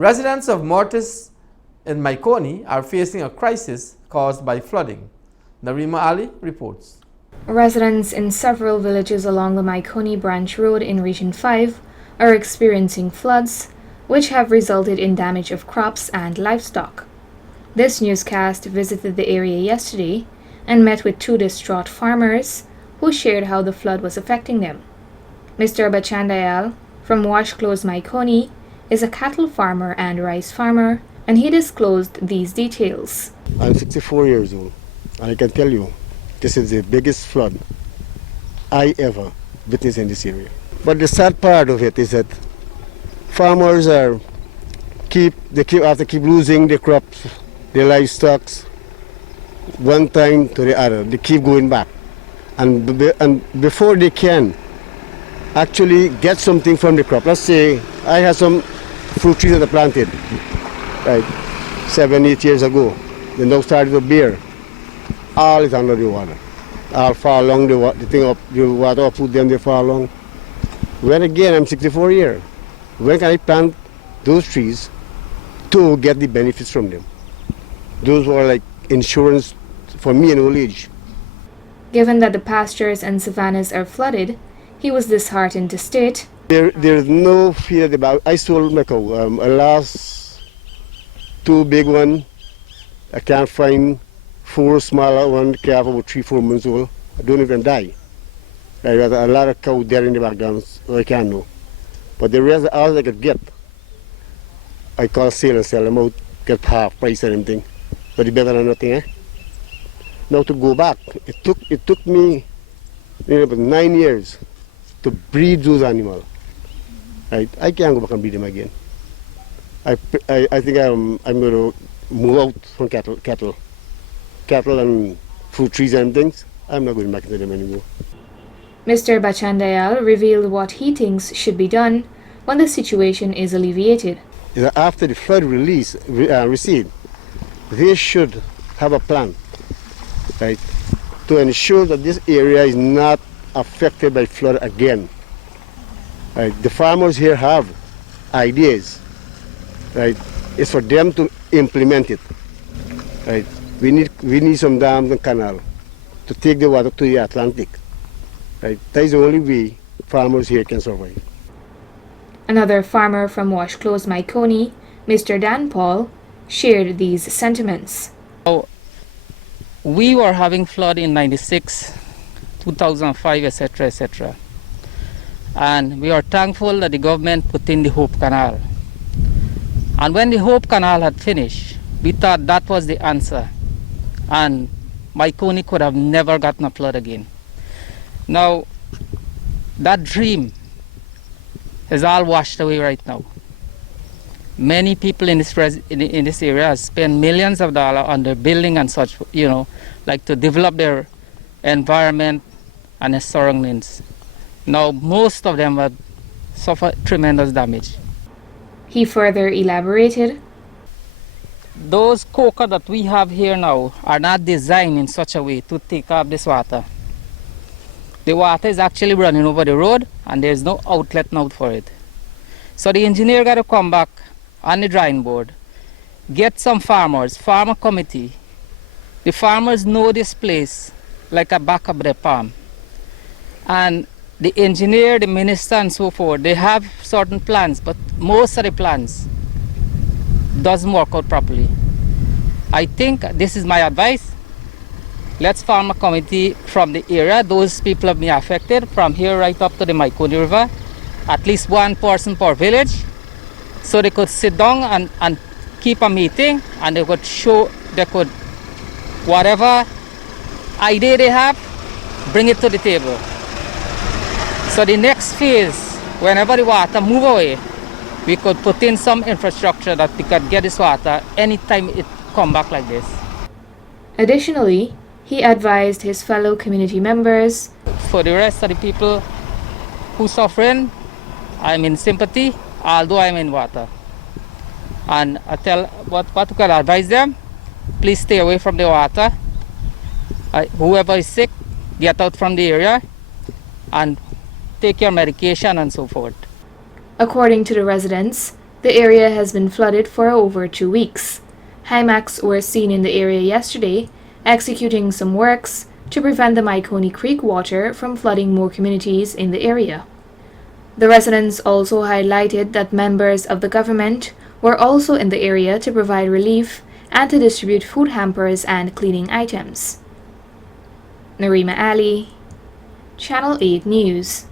Residents of Mortice in Mahaicony are facing a crisis caused by flooding. Narima Ali reports. Residents in several villages along the Mahaicony Branch Road in Region 5 are experiencing floods, which have resulted in damage of crops and livestock. This newscast visited the area yesterday and met with two distraught farmers who shared how the flood was affecting them. Mr. Bachandayal from Washclose, Mahaicony, is a cattle farmer and rice farmer, and he disclosed these details. I'm 64 years old, and I can tell you, this is the biggest flood I ever witnessed in this area. But the sad part of it is that farmers have to keep losing their crops, their livestock, one time to the other. They keep going back, and before they can actually get something from the crop. Let's say I had some fruit trees that I planted, right, 7-8 years ago. They now started to bear. All is under the water. All far along the water up put them there far along. When again, I'm 64 years. When can I plant those trees to get the benefits from them? Those were like insurance for me in old age. Given that the pastures and savannas are flooded, he was disheartened to state, There's no fear about. I sold my cow. A last 2 big one. I can't find 4 smaller one. Calf about 3-4 months old. I don't even die. I got a lot of cow there in the background, so I can't know. But the rest, all I could get, I call sale and sell them out, get half price and everything. But it's better than nothing, eh? Now to go back, it took me about 9 years to breed those animals. I can't go back and breed them again. I think I'm going to move out from cattle and fruit trees and things. I'm not going back into them anymore. Mr. Bachandayal revealed what he thinks should be done when the situation is alleviated. After the flood recede, they should have a plan, right, to ensure that this area is not affected by flood again. Right. The farmers here have ideas. Right. It's for them to implement it. Right. We need some dams and canal to take the water to the Atlantic. Right. That is the only way farmers here can survive. Another farmer from Washclose, Mahaicony, Mr. Dan Paul, shared these sentiments. We were having flood in 96, 2005, etc., etc. And we are thankful that the government put in the Hope Canal. And when the Hope Canal had finished, we thought that was the answer. And Mahaicony could have never gotten a flood again. Now, that dream is all washed away right now. Many people in this area have spent millions of dollars on their building and such, like to develop their environment and their surroundings. Now, most of them have suffered tremendous damage. He further elaborated, those coca that we have here now are not designed in such a way to take up this water. The water is actually running over the road and there's no outlet now for it. So the engineer got to come back on the drawing board, get some farmers, farmer committee. The farmers know this place like a back of their palm. And the engineer, the minister and so forth, they have certain plans, but most of the plans doesn't work out properly. I think this is my advice. Let's form a committee from the area. Those people have been affected from here right up to the Mahaicony River. At least one person per village. So they could sit down and keep a meeting and they could, whatever idea they have, bring it to the table. So the next phase, whenever the water move away, we could put in some infrastructure that we could get this water anytime it come back like this. Additionally, he advised his fellow community members, for the rest of the people who suffering, I'm in sympathy, although I'm in water. And I tell what we can advise them, please stay away from the water. Whoever is sick, get out from the area and take your medication and so forth. According to the residents, The area has been flooded for over 2 weeks. Hymax were seen in the area yesterday, executing some works to prevent the Mahaicony Creek water from flooding more communities in the area. The residents also highlighted that members of the government were also in the area to provide relief and to distribute food hampers and cleaning items. Narima Ali, Channel 8 News.